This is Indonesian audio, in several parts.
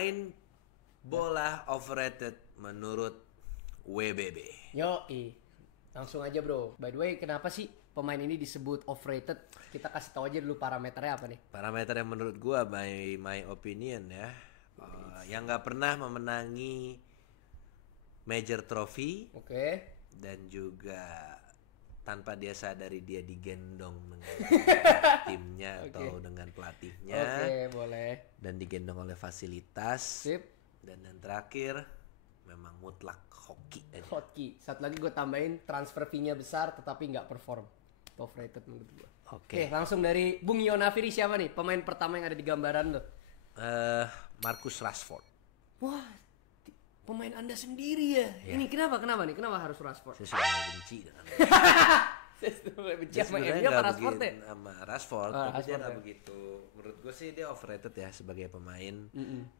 pemain bola overrated menurut WBB. Yoi. Langsung aja bro. By the way, kenapa sih pemain ini disebut overrated? Kita kasih tahu aja dulu parameternya apa nih. Parameter yang menurut gua my opinion ya, yang nggak pernah memenangi major trophy Oke. dan juga tanpa dia sadari dia digendong dengan timnya atau dengan pelatihnya. Oke, boleh. Dan digendong oleh fasilitas. Sip. Dan yang terakhir memang mutlak hoki aja. Hotkey. Satu lagi gue tambahin, transfer fee-nya besar tetapi nggak perform. Overrated menurut gue. Oke, langsung dari Bung Yonafiri siapa nih pemain pertama yang ada di gambaran lo? Marcus Rashford. Wah, pemain Anda sendiri ya. Ini kenapa nih? Kenapa harus Rashford? Saya sudah benci dengan Saya sudah benci dia sama sebenarnya MU apa nggak Rashford ya? sama Rashford, Oh, tapi dia Rashford nggak ya. begitu. Menurut gue sih dia overrated ya sebagai pemain,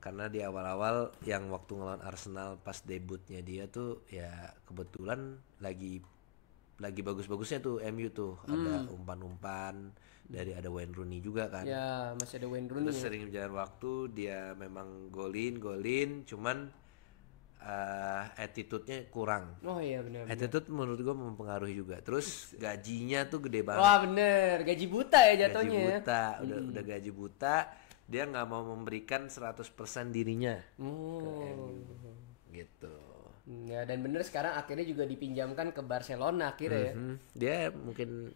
karena di awal-awal yang waktu ngelawan Arsenal pas debutnya dia tuh ya kebetulan lagi bagus-bagusnya tuh MU tuh, ada umpan-umpan dari ada Wayne Rooney juga kan. Ya, masih ada Wayne Rooney. Terus sering berjalan waktu dia memang golin, cuman attitude-nya kurang. Oh iya benar. Attitude menurut gue mempengaruhi juga. Terus gajinya tuh gede banget. Wah bener, gaji buta ya jatuhnya. Gaji buta, udah gaji buta, dia nggak mau memberikan 100% dirinya. Gitu. Ya dan bener sekarang akhirnya juga dipinjamkan ke Barcelona akhirnya ya. Dia mungkin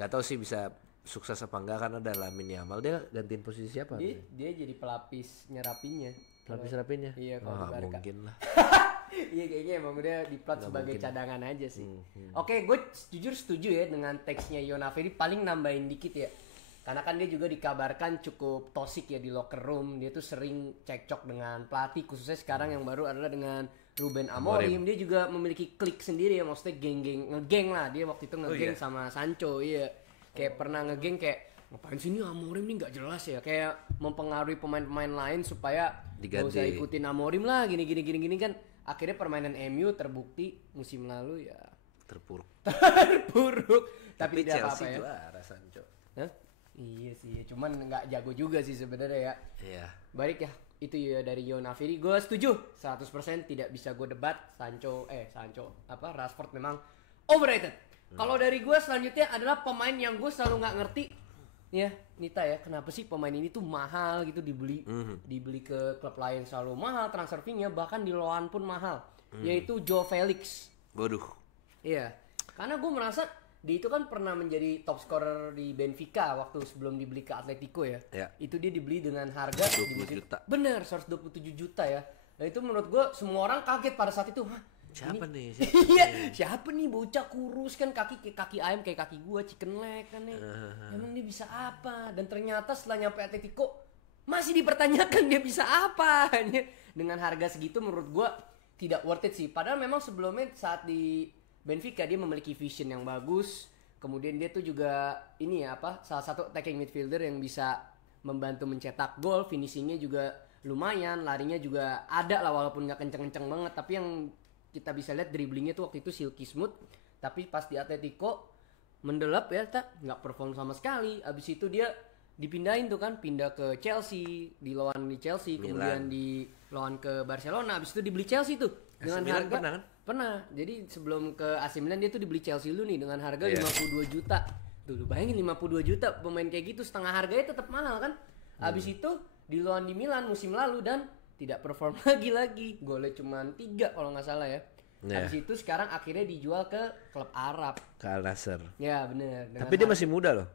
nggak tahu sih bisa sukses apa enggak karena ada Lamine Yamal. Dia gantiin posisi siapa? Dia jadi pelapis nyerapinya. Pelapis rapinnya? Iya kalau di Barca. Mungkin lah. Iya kayaknya emang dia diplot sebagai cadangan aja sih. Oke, gue jujur setuju ya dengan teksnya Yonafiri, paling nambahin dikit ya. Karena kan dia juga dikabarkan cukup toxic ya di locker room. Dia tuh sering cekcok dengan pelatih, khususnya sekarang yang baru adalah dengan Ruben Amorim. Dia juga memiliki klik sendiri ya, maksudnya ngegeng lah. Dia waktu itu ngegeng sama Sancho, iya. Kayak pernah ngegeng kayak ngapain sih ini Amorim nih nggak jelas ya, kayak mempengaruhi pemain-pemain lain supaya gak usah ikutin Amorim lah gini kan. Akhirnya permainan MU terbukti musim lalu ya Terpuruk. tapi tidak Chelsea apa-apa ya. juara Sancho. Hah? Iya sih, cuman nggak jago juga sih sebenarnya ya. Iya. Baik ya, itu ya dari Yonafiri. Gue setuju 100%, tidak bisa gue debat. Rashford memang overrated. Kalau dari gue selanjutnya adalah pemain yang gue selalu nggak ngerti ya, Nita ya, kenapa sih pemain ini tuh mahal gitu, dibeli ke klub lain selalu mahal, transfer fee-nya bahkan di loan pun mahal, yaitu Joe Felix. Waduh. Iya, karena gue merasa dia itu kan pernah menjadi top scorer di Benfica waktu sebelum dibeli ke Atletico ya. Itu dia dibeli dengan harga 20 juta. Bener, 127 juta ya. Nah itu menurut gue semua orang kaget pada saat itu. Hah, Siapa nih? Iya, siapa nih bocah kurus kan, kaki ayam kayak kaki gua, chicken leg kan nih. Emang dia bisa apa? Dan ternyata setelah nyampe Atletico masih dipertanyakan dia bisa apa. Dengan harga segitu menurut gua tidak worth it sih. Padahal memang sebelumnya saat di Benfica dia memiliki vision yang bagus. Kemudian dia tuh juga salah satu attacking midfielder yang bisa membantu mencetak gol, finishingnya juga lumayan, larinya juga ada lah walaupun nggak kenceng-kenceng banget. Tapi yang kita bisa lihat dribblingnya tuh waktu itu silky smooth, tapi pas di Atletico mendelap ya, nggak perform sama sekali. Abis itu dia dipindahin tuh kan, pindah ke Chelsea, di loan di Chelsea, kemudian di loan ke Barcelona, abis itu dibeli Chelsea tuh dengan harga pernah. Jadi sebelum ke AC Milan dia tuh dibeli Chelsea dulu nih dengan harga 52 juta. Tuh lu bayangin 52 juta pemain kayak gitu, setengah harganya tetap mahal kan. Abis itu di loan di Milan musim lalu dan tidak perform lagi. Golnya cuma 3 kalau nggak salah ya. Habis itu sekarang akhirnya dijual ke klub Arab. Ke Al Nassr. Ya benar. Tapi dia masih muda loh.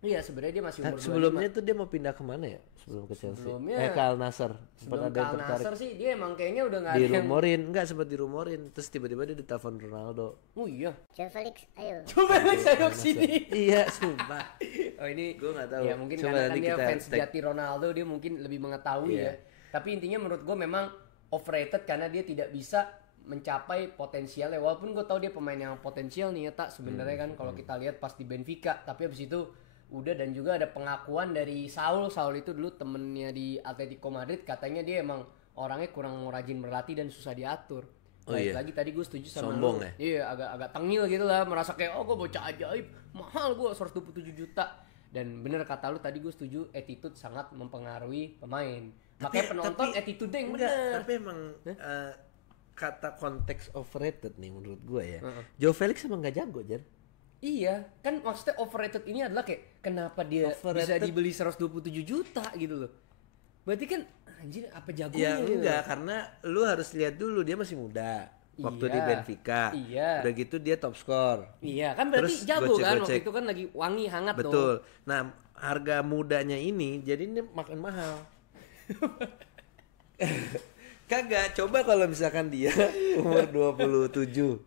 Iya sebenarnya dia masih umur 25. Sebelumnya tuh dia mau pindah kemana ya? Sebelum ke Chelsea. Ke Al Nassr. Sebelum ke Al Nassr sih dia emang kayaknya udah nggak ada yang dirumorin. Enggak, sempat dirumorin. Terus tiba-tiba dia ditelepon Ronaldo. Oh iya. Joe Felix, ayo. Coba ayo sini. Iya, sumpah. Oh ini gue nggak tahu. Ya mungkin karena kan dia fans sejati Ronaldo, dia mungkin lebih mengetahui ya. Tapi intinya menurut gue memang overrated karena dia tidak bisa mencapai potensialnya. Walaupun gue tahu dia pemain yang potensial nih ya sebenarnya kan kalau kita lihat pas di Benfica. Tapi abis itu udah, dan juga ada pengakuan dari Saul itu dulu temennya di Atletico Madrid, katanya dia emang orangnya kurang rajin berlatih dan susah diatur. Lagi tadi gue setuju sama sombong ya? Iya agak tengil gitu lah, merasa kayak gue bocah ajaib, mahal gue 127 juta. Dan bener kata lu tadi, gue setuju, attitude sangat mempengaruhi pemain. Makanya penonton attitude yang enggak, bener. tapi emang kata konteks overrated nih menurut gue ya. Joe Felix emang gak jago, Jan. Iya, kan maksudnya overrated ini adalah kayak kenapa dia bisa dibeli 127 juta gitu loh. Berarti kan anjir apa jagonya ya gitu. Enggak, karena lu harus lihat dulu dia masih muda. Waktu di Benfica, udah gitu dia top skor. Iya, kan berarti jago kan, waktu itu kan lagi wangi hangat. Betul. Nah, harga mudanya ini jadi ini makin mahal. Kagak, coba kalau misalkan dia umur 27.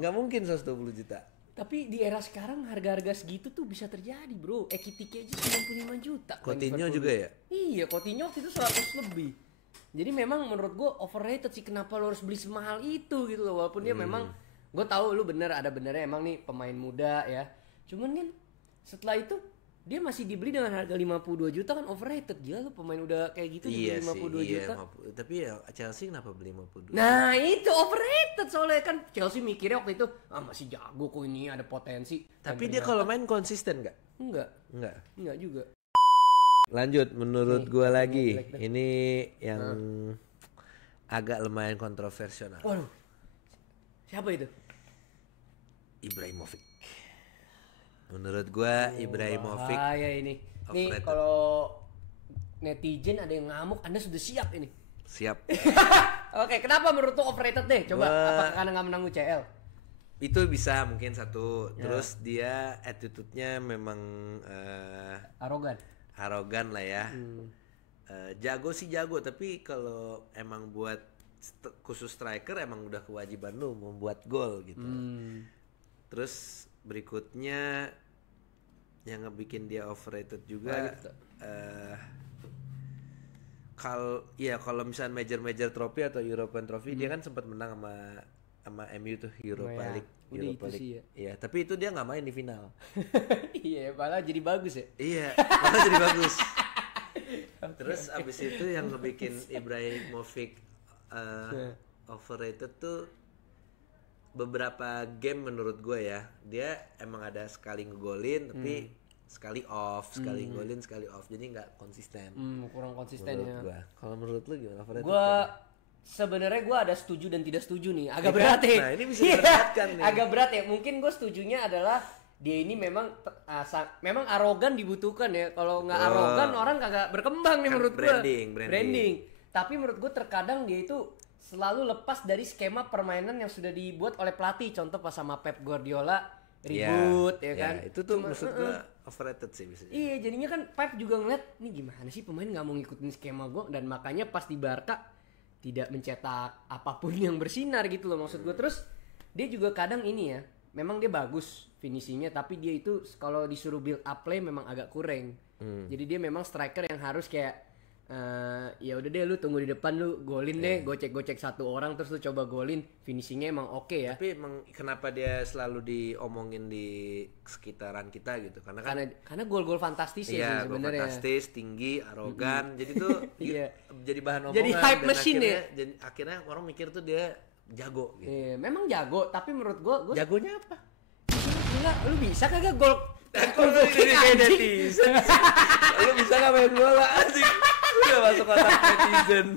Nggak mungkin 120 juta. Tapi di era sekarang harga-harga segitu tuh bisa terjadi, bro. Ekitike aja 95 juta. Coutinho juga ya? Iya, Coutinho waktu itu 100 lebih. Jadi memang menurut gue overrated sih, kenapa lo harus beli semahal itu gitu loh. Walaupun dia memang, gue tahu lu bener, ada benernya emang nih pemain muda ya. Cuman kan setelah itu dia masih dibeli dengan harga 52 juta kan overrated. Gila lu pemain udah kayak gitu iya dibeli 52 sih, juta. Tapi ya Chelsea kenapa beli 52? Nah itu overrated soalnya kan Chelsea mikirnya waktu itu masih jago kok ini, ada potensi. Tapi dia kalau main konsisten gak? Enggak juga. Lanjut, menurut gue lagi ini yang agak lumayan kontroversial. Waduh, siapa itu? Ibrahimovic. Menurut gue Ibrahimovic. Bahaya ini. Nih kalau netizen ada yang ngamuk, Anda sudah siap ini? Siap. Oke, kenapa menurut tuh overrated deh? Coba, apakah karena nggak menang UCL? Itu bisa mungkin satu. Terus dia attitude-nya memang arogan lah ya. Jago sih jago, tapi kalau emang buat khusus striker emang udah kewajiban lu membuat gol gitu. Terus berikutnya yang ngebikin dia overrated juga kalau misalnya major trophy atau European trophy dia kan sempat menang sama MU tuh Europa League. Europa League. Sih ya. Iya, tapi itu dia nggak main di final. Iya, malah jadi bagus ya. Iya, malah jadi bagus. Terus abis itu yang ngebikin Ibrahimovic overrated tuh beberapa game menurut gue ya, dia emang ada sekali ngegolin tapi sekali off, sekali ngegolin sekali off, jadi nggak konsisten. Kurang konsisten menurut ya. Gua. Kalau menurut lu gimana overrated? Gue sebenarnya gue ada setuju dan tidak setuju nih, agak berat ya. Nah ini bisa diberatkan nih. Agak berat ya. Mungkin gue setujunya adalah dia ini memang memang arogan dibutuhkan ya. Kalau nggak arogan orang kagak berkembang nih menurut gue. Branding. Tapi menurut gue terkadang dia itu selalu lepas dari skema permainan yang sudah dibuat oleh pelatih. Contoh pas sama Pep Guardiola ribut ya kan. Itu tuh maksud gue overrated sih bisa. Iya, jadinya kan Pep juga ngeliat nih gimana sih pemain nggak mau ngikutin skema gue, dan makanya pas di Barca tidak mencetak apapun yang bersinar gitu loh maksud gue. Terus dia juga kadang ini ya, memang dia bagus finishingnya, tapi dia itu kalau disuruh build up play memang agak kurang. Jadi dia memang striker yang harus kayak ya udah deh lu tunggu di depan, lu golin deh, gocek satu orang terus lu coba golin, finishingnya emang oke ya. Tapi emang kenapa dia selalu diomongin di sekitaran kita gitu, karena gol-gol fantastis ya sebenarnya. Fantastis, tinggi, arogan, jadi tuh jadi bahan omongan. Jadi hype machine ya. Jadi akhirnya orang mikir tuh dia jago gitu. Iya, memang jago, tapi menurut gua jagonya apa? Enggak, lu bisa kagak gol? Aku jadi kayak netizen. Lu bisa nggak main bola anjing? Udah masuk kotak netizen.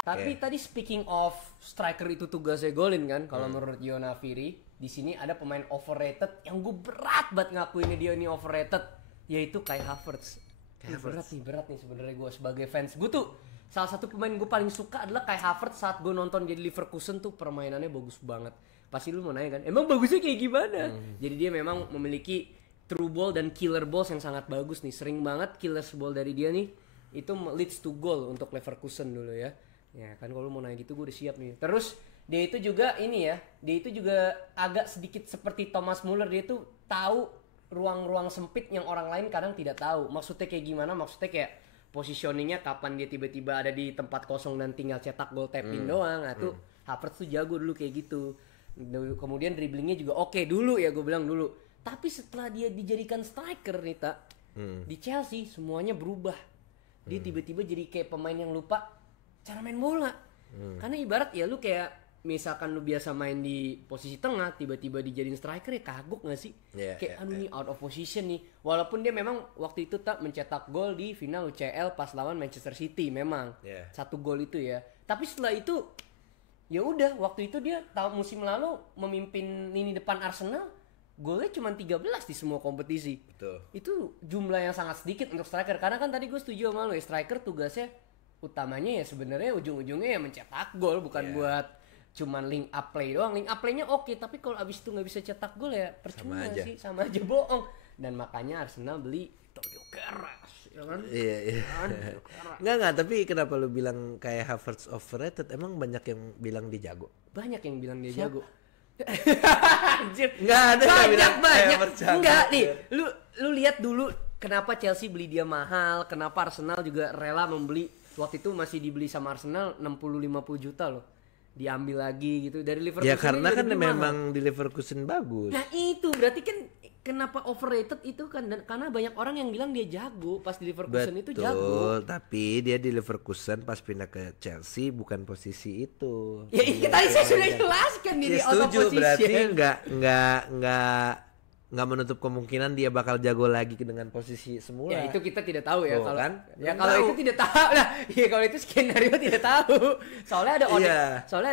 Tapi tadi speaking of striker itu tugasnya golin kan? Kalau menurut Yona Firi, di sini ada pemain overrated yang gue berat banget ngakuinnya dia ini overrated, yaitu Kai Havertz. Berat nih sebenarnya gue sebagai fans. Gue tuh salah satu pemain gue paling suka adalah Kai Havertz. Saat gue nonton jadi Leverkusen tuh permainannya bagus banget. Pasti lu mau nanya kan, emang bagusnya kayak gimana? Jadi dia memang memiliki true ball dan killer balls yang sangat bagus nih. Sering banget killer ball dari dia nih itu leads to goal untuk Leverkusen dulu ya. Ya kan kalau mau nanya gitu gue udah siap nih. Terus dia itu juga ini ya, dia itu juga agak sedikit seperti Thomas Muller. Dia tuh tahu ruang-ruang sempit yang orang lain kadang tidak tahu. Maksudnya kayak gimana? Maksudnya kayak positioningnya kapan dia tiba-tiba ada di tempat kosong dan tinggal cetak gol tap in doang. Nah tuh Havertz tuh jago dulu kayak gitu. Kemudian dribblingnya juga oke dulu ya, gue bilang dulu. Tapi setelah dia dijadikan striker nih di Chelsea semuanya berubah. Dia tiba-tiba jadi kayak pemain yang lupa cara main bola. Karena ibarat ya lu kayak misalkan lu biasa main di posisi tengah, tiba-tiba dijadiin striker ya kagok gak sih? Kayak nih out of position nih. Walaupun dia memang waktu itu tak mencetak gol di final UCL pas lawan Manchester City memang. 1 gol itu ya. Tapi setelah itu ya udah, waktu itu dia tahun musim lalu memimpin lini depan Arsenal, golnya cuma 13 di semua kompetisi. Betul. Itu jumlah yang sangat sedikit untuk striker. Karena kan tadi gue setuju sama lo ya, striker tugasnya utamanya ya sebenarnya ujung-ujungnya ya mencetak gol, bukan buat cuman link up play doang. Link up playnya oke, tapi kalau abis itu nggak bisa cetak gol ya percuma sih, sama aja bohong. Dan makanya Arsenal beli Antonio Keras, ya kan? Iya. Enggak, tapi kenapa lu bilang kayak Havertz overrated? Emang banyak yang bilang dia jago. Banyak yang bilang dia jago. Anjir. Enggak ada yang bilang banyak. Enggak nih. Lu lihat dulu kenapa Chelsea beli dia mahal, kenapa Arsenal juga rela membeli. Waktu itu masih dibeli sama Arsenal 60-50 juta loh. Diambil lagi gitu dari Leverkusen. Ya karena kan memang di Leverkusen bagus. Nah itu berarti kan kenapa overrated itu kan, dan karena banyak orang yang bilang dia jago pas di Leverkusen. Itu jago. Betul, tapi dia di Leverkusen pas pindah ke Chelsea bukan posisi itu. Ya tadi saya sudah jelaskan dia di out of setuju, position. berarti nggak menutup kemungkinan dia bakal jago lagi dengan posisi semula. Ya itu kita tidak tahu ya, kalau kan? Ya kalau itu tidak tahu lah. Ya kalau itu skenario tidak tahu. Soalnya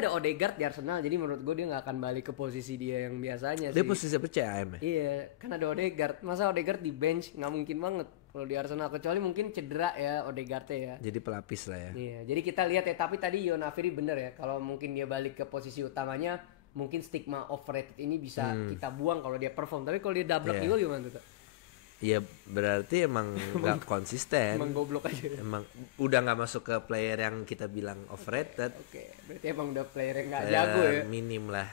ada Odegaard di Arsenal, jadi menurut gue dia nggak akan balik ke posisi dia yang biasanya. Dia posisi apa CAM ya? Iya, kan ada Odegaard. Masa Odegaard di bench, nggak mungkin banget kalau di Arsenal, kecuali mungkin cedera ya Odegaardnya ya. Jadi pelapis lah ya. Iya, jadi kita lihat ya. Tapi tadi Yonafiri bener ya, kalau mungkin dia balik ke posisi utamanya, mungkin stigma overrated ini bisa kita buang kalau dia perform. Tapi kalau dia double juga gimana tuh? Iya berarti emang nggak konsisten. Emang goblok aja. Emang udah nggak masuk ke player yang kita bilang overrated. Oke, berarti emang udah player yang nggak jago ya. Minim lah.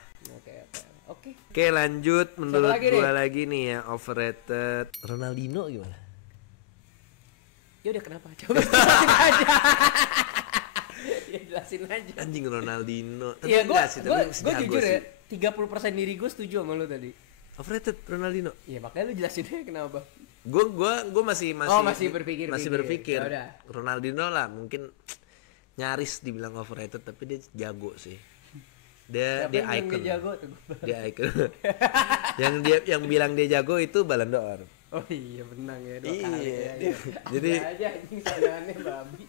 Oke, lanjut menurut gua lagi nih ya overrated. Ronaldinho gimana? Ya udah, kenapa? Coba jelasin aja. Ya jelasin aja. Anjing Ronaldinho. Iya, gue jujur ya, 30% diri gue setuju sama lu tadi. Overrated Ronaldinho. Iya, makanya lu jelasin aja kenapa. Gue masih berpikir. Yaudah. Ronaldinho lah mungkin nyaris dibilang overrated, tapi dia jago sih. Dia icon. Dia icon. yang bilang dia jago itu Ballon d'Or. Oh iya, menang ya 2 kali ya. Jadi aja anjing sayangannya babi.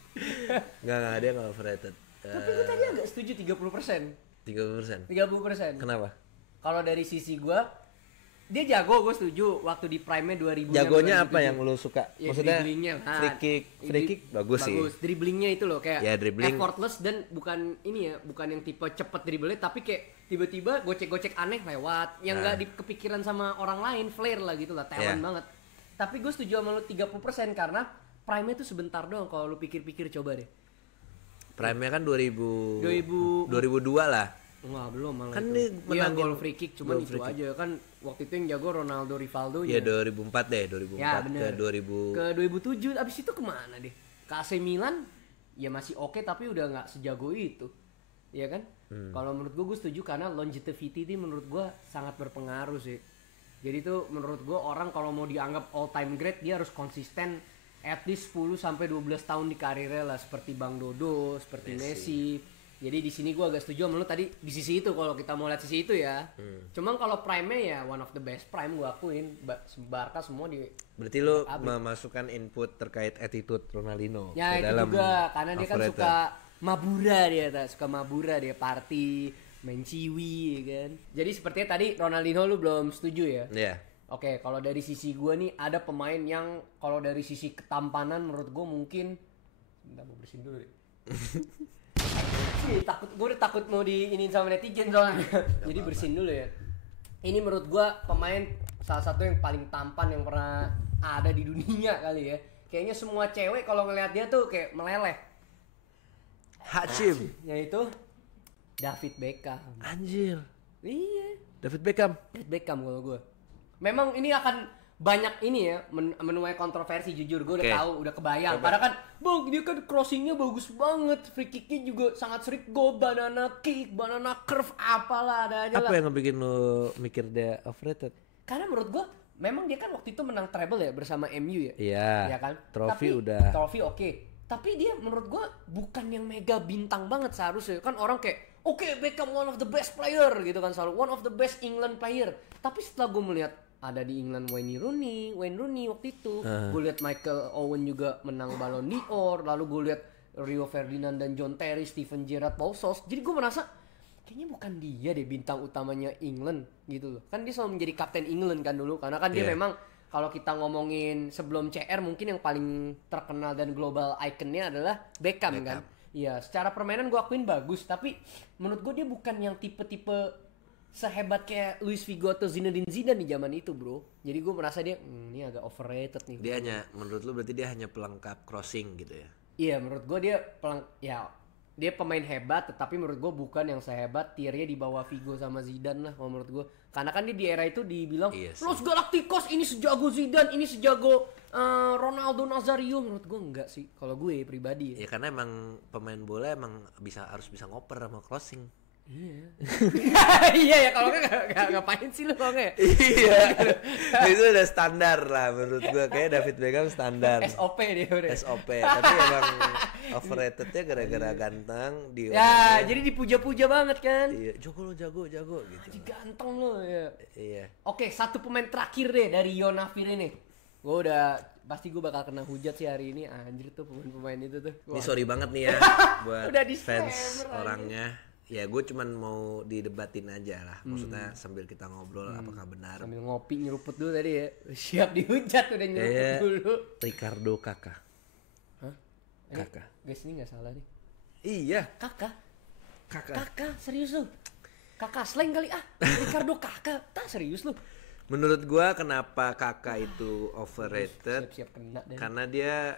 Enggak dia enggak overrated. Tapi gue tadi agak setuju 30%. 30%. Kenapa? Kalau dari sisi gue, dia jago, gue setuju. Waktu di prime-nya 2000. Jagonya apa yang lu suka? Ya, maksudnya free kick bagus sih. Dribblingnya itu loh kayak dribbling. Effortless, dan bukan ini ya, bukan yang tipe cepet dribblenya, tapi kayak tiba-tiba gocek-gocek aneh lewat yang nggak kepikiran sama orang lain, flair lah gitu lah, talent banget. Tapi gue setuju sama lu 30% karena prime-nya tuh sebentar doang. Kalau lu pikir-pikir coba deh. Prime-nya kan 2002 lah. Enggak, belum malah. Kan itu. Dia gol free kick cuman itu aja kan. Waktu itu yang jago Ronaldo Rivaldo ya. Iya 2004 deh, 2004 ya, ke 2000. Ke 2007 abis itu kemana deh? Ke AC Milan ya masih oke, tapi udah nggak sejago itu. Iya kan? Kalau menurut gue setuju karena longevity ini menurut gue sangat berpengaruh sih. Jadi tuh menurut gue orang kalau mau dianggap all time great dia harus konsisten at least 10 sampai 12 tahun di karirnya lah, seperti Bang Dodo, seperti Messi. Jadi di sini gue agak setuju sama lu tadi di sisi itu, kalau kita mau lihat sisi itu ya. Cuman kalau prime-nya ya one of the best prime gue akuin. Barca semua di. Berarti lu memasukkan input terkait attitude Ronaldinho. Ya itu juga karena dia kan suka mabura dia party, main ciwi kan. Jadi sepertinya tadi Ronaldinho lu belum setuju ya? Iya. Oke, kalau dari sisi gue nih ada pemain yang kalau dari sisi ketampanan menurut gue mungkin, bentar mau bersihin dulu deh. Gue udah takut mau diinin sama netizen soalnya. Jadi bersihin dulu ya. Ini menurut gue pemain salah satu yang paling tampan yang pernah ada di dunia kali ya. Kayaknya semua cewek kalau ngelihat dia tuh kayak meleleh. Hachim. Yaitu David Beckham. Anjir. Iya. David Beckham kalau gue. Memang ini akan banyak ini ya menuai kontroversi, jujur gue udah tahu, udah kebayang. Karena kan bang dia kan crossingnya bagus banget, free kicknya juga sangat sering go, banana kick, banana curve, apalah ada aja lah. Apa yang bikin lo mikir dia overrated? Karena menurut gue memang dia kan waktu itu menang treble ya bersama MU ya. Iya. Ya kan. Trofi oke. Tapi dia menurut gue bukan yang mega bintang banget seharusnya. Kan orang kayak oke, Beckham one of the best player gitu kan, selalu one of the best England player. Tapi setelah gue melihat ada di England Wayne Rooney waktu itu, gue lihat Michael Owen juga menang Ballon d'Or, lalu gue lihat Rio Ferdinand dan John Terry, Steven Gerrard, Paul Scholes. Jadi gue merasa kayaknya bukan dia deh bintang utamanya England gitu loh. Kan dia selalu menjadi kapten England kan dulu, karena kan dia memang kalau kita ngomongin sebelum CR mungkin yang paling terkenal dan global ikonnya adalah Beckham. Kan. Iya, secara permainan gue akuin bagus, tapi menurut gue dia bukan yang tipe-tipe sehebat kayak Luis Figo atau Zinedine Zidane di zaman itu, bro. Jadi gue merasa dia ini agak overrated nih. Dia hanya, menurut lu berarti dia hanya pelengkap crossing gitu ya? Iya, menurut gue dia pemain hebat, tetapi menurut gue bukan yang sehebat tiernya di bawah Figo sama Zidane lah kalau menurut gue. Karena kan dia di era itu dibilang Los Galacticos ini sejago Zidane, ini sejago Ronaldo Nazario. Menurut gue enggak sih, kalau gue pribadi ya. Ya karena emang pemain bola emang harus bisa ngoper sama crossing. Iya. Iya ya, kalau nggak ngapain sih lu kalau nggak? Iya. Itu udah standar lah menurut gua, kayak David Beckham standar. SOP dia udah. SOP. Tapi emang overratednya gara-gara ganteng di. Ya, jadi dipuja-puja banget kan? Iya, jago gitu. Jadi ganteng lo ya. Iya. Oke, satu pemain terakhir deh dari Yonafir ini. Gua udah pasti gue bakal kena hujat sih hari ini, anjir tuh pemain-pemain itu tuh. Ini sorry banget nih ya buat udah fans orangnya. Ya gue cuman mau didebatin aja lah, maksudnya sambil kita ngobrol apakah benar. Sambil ngopi nyeruput dulu tadi ya, siap dihujat udah nyeruput dulu. Ricardo Kakak. Hah? Kakak. Guys ini nggak salah nih. Iya. Kakak serius lu? Kakak slang kali Ricardo Kakak, tak serius lu? Menurut gue kenapa Kakak itu overrated? Siap-siap kena deh. Karena dia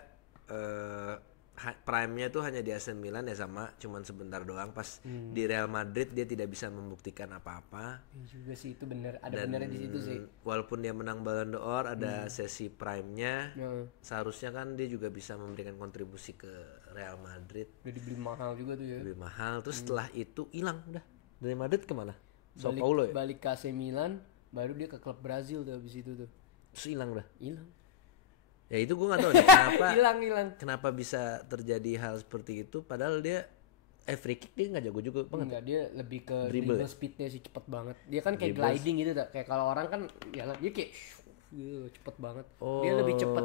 prime-nya tuh hanya di AC Milan ya, sama cuman sebentar doang. Pas di Real Madrid dia tidak bisa membuktikan apa-apa. Juga sih itu benar, ada benernya di situ sih. Walaupun dia menang Ballon d'Or, ada sesi prime-nya. Seharusnya kan dia juga bisa memberikan kontribusi ke Real Madrid. Udah dibeli mahal juga tuh ya. Dibeli mahal, terus setelah itu hilang udah. Dari Madrid kemana? Sao Paulo ya? Balik ke AC Milan, baru dia ke klub Brazil tuh habis itu tuh. Terus hilang udah. Hilang. Ya itu gue gak tahu nih kenapa hilang. Kenapa bisa terjadi hal seperti itu, padahal dia free kick dia gak jago juga banget. Enggak, dia lebih ke dribble speednya sih, cepet banget. Dia kan kayak gliding gitu tak. Kayak kalau orang kan ya dia kayak gitu, cepet banget. Dia lebih cepet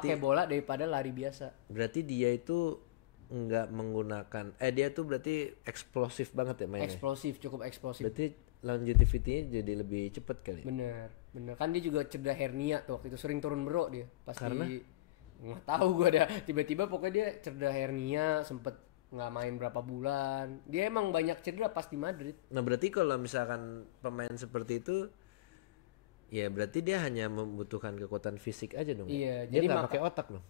pakai bola daripada lari biasa. Berarti dia itu nggak menggunakan dia tuh berarti eksplosif banget ya mainnya. Cukup eksplosif. Berarti longevity-nya jadi lebih cepet kali. Bener kan dia juga cedera hernia tuh waktu itu, sering turun bro dia pas karena nggak tahu gue ada tiba-tiba pokoknya dia cedera hernia, sempet nggak main berapa bulan. Dia emang banyak cedera pas di Madrid. Nah berarti kalau misalkan pemain seperti itu, ya berarti dia hanya membutuhkan kekuatan fisik aja dong. Iya, dia nggak pakai otak loh.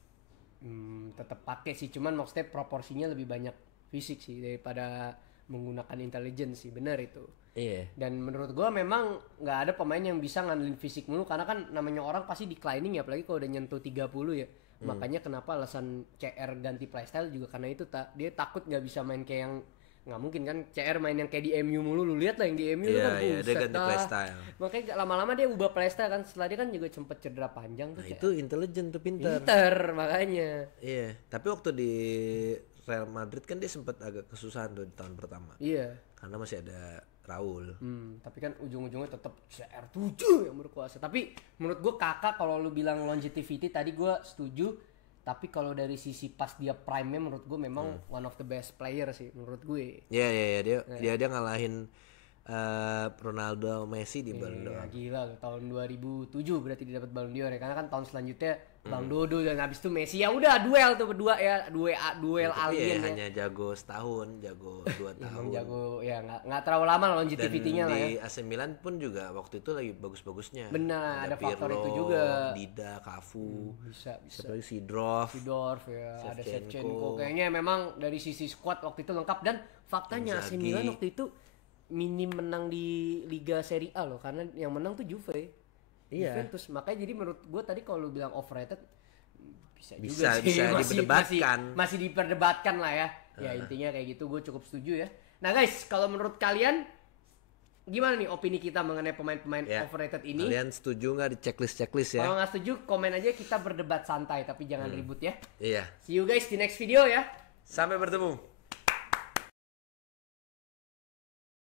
Tetap pakai sih, cuman maksudnya proporsinya lebih banyak fisik sih daripada menggunakan intelligence sih, benar itu. Iya. Dan menurut gue memang nggak ada pemain yang bisa ngandelin fisik mulu, karena kan namanya orang pasti declining ya, apalagi kalau udah nyentuh 30 ya. Makanya kenapa alasan CR ganti playstyle juga karena itu, dia takut nggak bisa main kayak yang, nggak mungkin kan CR main yang kayak di MU mulu. Lu lihat lah yang di MU kan dia ganti playstyle. Makanya lama-lama dia ubah playstyle kan, setelah dia kan juga sempet cedera panjang tuh. Nah, itu intelijen tuh, pintar makanya. Iya, tapi waktu di Real Madrid kan dia sempet agak kesusahan tuh di tahun pertama. Iya. Karena masih ada Raul. Tapi kan ujung-ujungnya tetap CR7 yang berkuasa. Tapi menurut gue Kakak, kalau lu bilang longevity tadi gue setuju. Tapi kalau dari sisi pas dia prime-nya menurut gue memang one of the best player sih menurut gue. Iya, dia ngalahin Ronaldo, Messi di Ballon d'Or. Gila loh, tahun 2007 berarti dia dapat Ballon d'Or ya. Karena kan tahun selanjutnya Bang Dodo, dan habis itu Messi, ya udah duel tuh berdua ya, duel alien ya. Hanya jago setahun, jago 2 tahun. Emang jago ya, nggak terlalu lama longevity-nya lah ya. Dan di AC Milan pun juga waktu itu lagi bagus-bagusnya. Benar, ada faktor Pirlo, itu juga. Dida, Cafu, bisa. seperti Sidorf ya, ada Shevchenko. Kayaknya memang dari sisi squad waktu itu lengkap, dan faktanya AC Milan waktu itu minim menang di Liga Serie A loh, karena yang menang tuh Juve. Iya. Juventus. Makanya jadi menurut gue tadi kalau lu bilang overrated bisa juga sih. Bisa diperdebatkan. Masih diperdebatkan lah ya. Ya intinya kayak gitu, gue cukup setuju ya. Nah guys, kalau menurut kalian gimana nih opini kita mengenai pemain-pemain overrated ini? Kalian setuju nggak di checklist ya? Kalau nggak setuju komen aja, kita berdebat santai tapi jangan ribut ya. Iya. See you guys di next video ya. Sampai bertemu.